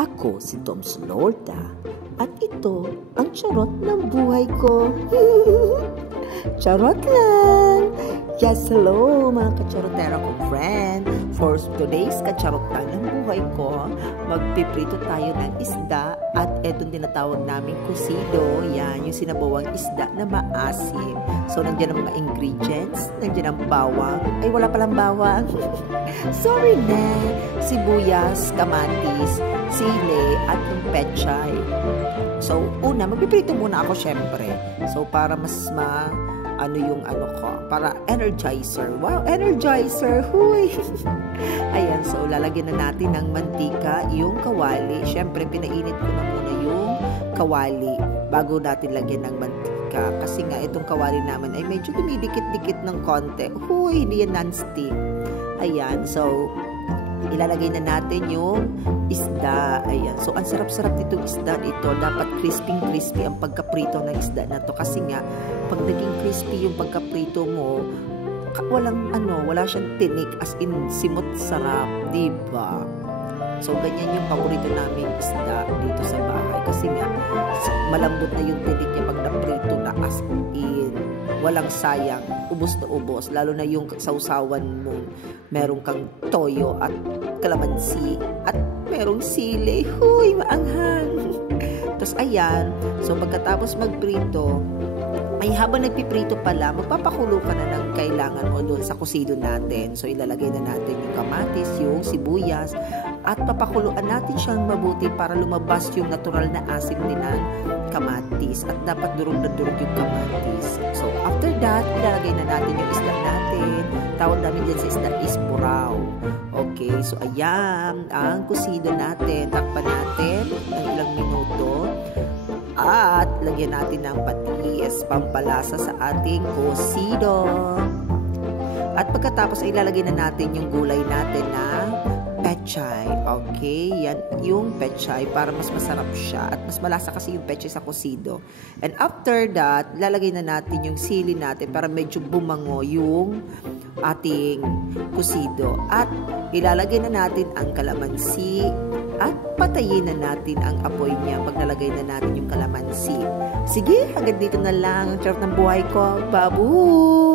Ako si Tom Slorda at ito ang charot ng buhay ko. Charot lang! Yes, hello mga kacharotera kong friend. For today's kacharotan ng buhay ko, magpiprito tayo ng isda at etong tinatawag namin kusido. Yan, yung sinabawang isda na maasim. So, nandiyan ang mga ingredients. Nandiyan ang bawang. Ay, wala palang bawang. Sorry na. Sibuyas, kamatis, sili, at yung pechay. So, una, magpiprito muna ako syempre. So, para mas para energizer. Wow, energizer! Huy! Ayan, so lalagyan na natin ng mantika yung kawali. Siyempre, pinainit ko na muna yung kawali bago natin lagyan ng mantika. Kasi nga, itong kawali naman ay medyo dumidikit-dikit ng konti. Huy, hindi yan non-stick. Ayan, so ilalagay na natin yung isda. Ayan. So, ang sarap-sarap nitong isda ito. Dapat crispy ang pagkaprito ng isda na to. Kasi nga, pag naging crispy yung pagkaprito mo, wala siyang tinik. As in, simot sarap. Diba? So, ganyan yung paborito naming isda dito sa bahay. Kasi nga, malambot na yung tinik niya pag naprito na as in. Walang sayang. Ubos na ubos. Lalo na yung sausawan mo. Meron kang toyo at kalamansi. At merong sili. Huy, maanghang. Tapos, ayan. So, pagkatapos magprito, ay habang nagpiprito pala, magpapakulo ka na ng kailangan mo doon sa kusido natin. So, ilalagay na natin yung kamatis, yung sibuyas, at papakuluan natin siyang mabuti para lumabas yung natural na asim din ng kamatis. At dapat durog na durog yung kamatis. So, after that, ilalagay na natin yung isda natin. Tawag namin dyan sa isda is buraw. Okay, so ayan, ang kusido natin. Takpan natin ng ilang minuto. At lagyan natin ng patis, pampalasa sa ating kusido. At pagkatapos ay ilalagay na natin yung gulay natin na pechay. Okay, yan yung pechay para mas masarap siya. At mas malasa kasi yung pechay sa kusido. And after that, ilalagay na natin yung sili natin para medyo bumango yung ating kusido. At ilalagay na natin ang kalamansi. At patayin na natin ang apoy niya pag nalagay na natin yung kalamansi. Sige, hanggang dito na lang ang charot ng buhay ko. Babu!